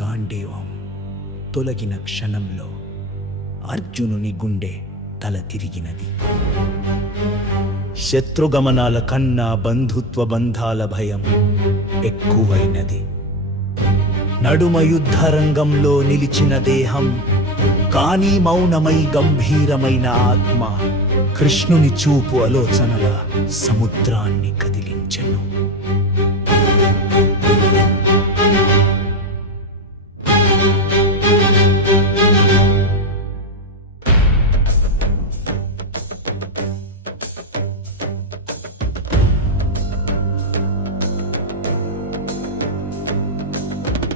గాంధీవం తొలగిన క్షణంలో అర్జునుని గుండె తల తిరిగినది. శత్రుగమనాల కన్నా బంధుత్వ బంధాల భయం ఎక్కువైనది. నడుమ యుద్ధరంగంలో నిలిచిన దేహం, కానీ మౌనమై గంభీరమైన ఆత్మ. కృష్ణుని చూపు ఆలోచనల సముద్రాన్ని కదిలించెను.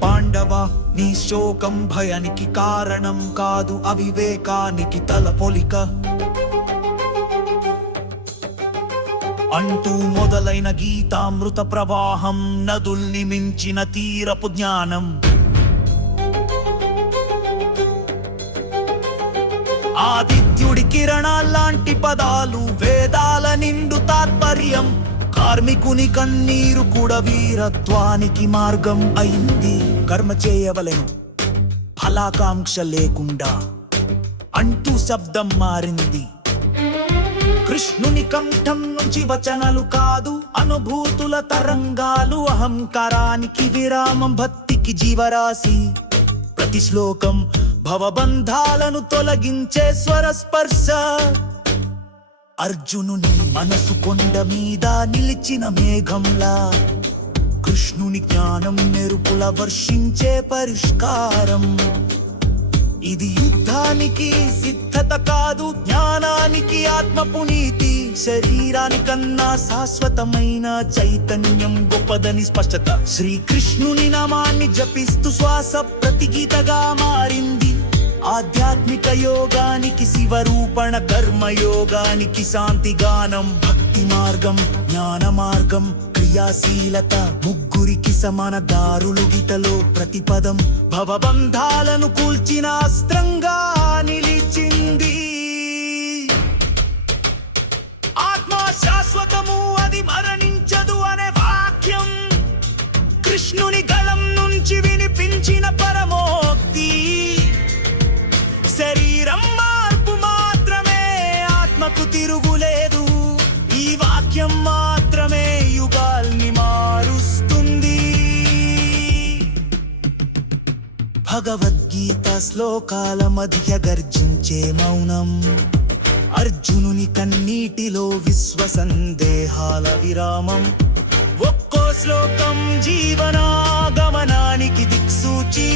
పాండవా, నీ శోకం భయానికి కారణం కాదు, అవివేకానికి తలపొలిక అంటూ మొదలైన గీతామృత ప్రవాహం, నదుల్ని మించిన తీరపు జ్ఞానం. ఆదిత్యుడి కిరణాల్లాంటి పదాలు, వేదాల నిండు తాత్పర్యం. కార్మికుని కన్నీరు కూడా వీరత్వానికి మార్గం అయింది. కర్మ చేయవలెను ఫలాకాంక్ష లేకుండా అంటూ శబ్దం మారింది. కృష్ణుని కంఠం నుంచి వచనాలు కాదు, అనుభూతుల తరంగాలు. అహంకారానికి విరామం, భక్తికి జీవరాశి. ప్రతి శ్లోకం భవబంధాలను తొలగించే స్వరస్పర్శ. అర్జునుని మనసు కొండ మీద నిలిచిన మేఘంలా, కృష్ణుని జ్ఞానం మెరుపుల వర్షించే పరిష్కారం. ఇది యుద్ధానికి సిద్ధత కాదు, జ్ఞానానికి ఆత్మ పునీతి. శరీరానికన్నా శాశ్వతమైన చైతన్యం గొప్పదని స్పష్టత. శ్రీకృష్ణుని నామాన్ని జపిస్తూ శ్వాస ప్రతిగీతగా మారింది. ఆధ్యాత్మిక యోగానికి శివరూపణ, కర్మయోగానికి శాంతి గానం. భక్తి మార్గం, జ్ఞాన మార్గం, క్రియాశీలత, ముగ్గురికి సమాన దారులు. గీతలో ప్రతిపదం భవబంధాలను కూల్చిన అస్త్రంగా నిలిచింది. ఆత్మ శాశ్వతము, అది మరణించదు అనే వాక్యం కృష్ణుని గళం నుంచి వినిపించిన పరమోక్తి. శరీరం మార్పు మాత్రమే, ఆత్మకు తిరుగులేదు. ఈ వాక్యం మాత్రమే యుగాల్ని మారుస్తుంది. భగవద్గీత శ్లోకాల మధ్య గర్జించే మౌనం. అర్జునుని కన్నీటిలో విశ్వ సందేహాల విరామం. ఒక్కో శ్లోకం జీవనాగమనానికి దిక్సూచి.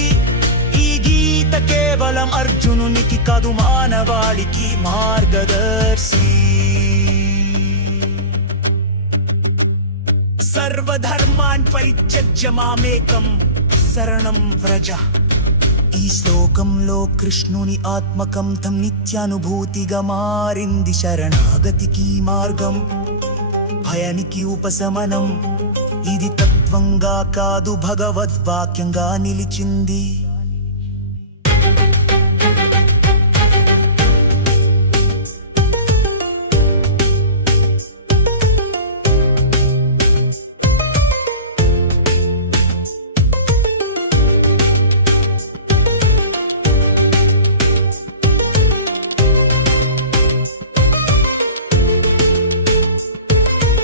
ఈ గీత కేవలం అర్జునునికి కాదు, మానవాళికి మార్గదర్శి. సర్వధర్మాన్ పరిత్యజ్య మామేకం శరణం వ్రజ. ఈ శ్లోకంలో కృష్ణుని ఆత్మకంఠం నిత్యానుభూతిగా మారింది. శరణాగతికి మార్గం, భయానికి ఉపశమనం. ఇది తత్వంగా కాదు, భగవద్వాక్యంగా నిలిచింది.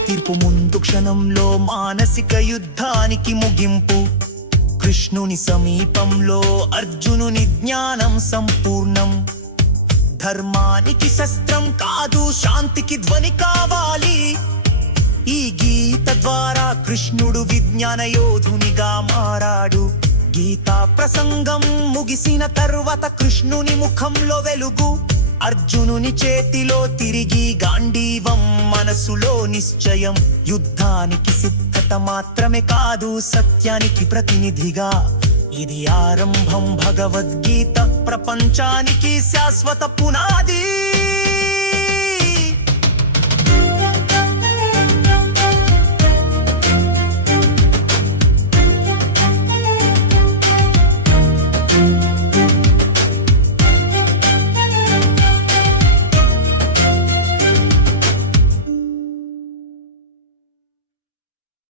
తీర్పు ముందు క్షణంలో మానసిక యుద్ధానికి ముగింపు. కృష్ణుని సమీపంలో అర్జునుని జ్ఞానం సంపూర్ణం. ధర్మానికి శస్త్రం కాదు, శాంతికి ధ్వని కావాలి. ఈ గీత ద్వారా కృష్ణుడు విజ్ఞాన యోధునిగా మారాడు. గీతా ప్రసంగం ముగిసిన తరువాత కృష్ణుని ముఖంలో వెలుగు. అర్జునుని చేతిలో తిరిగి గాంధీవం, మనసులో నిశ్చయం. యుద్ధానికి సిద్ధత మాత్రమే కాదు, సత్యానికి ప్రతినిధిగా. ఇది ఆరంభం, భగవద్గీత ప్రపంచానికి శాశ్వత పునాది.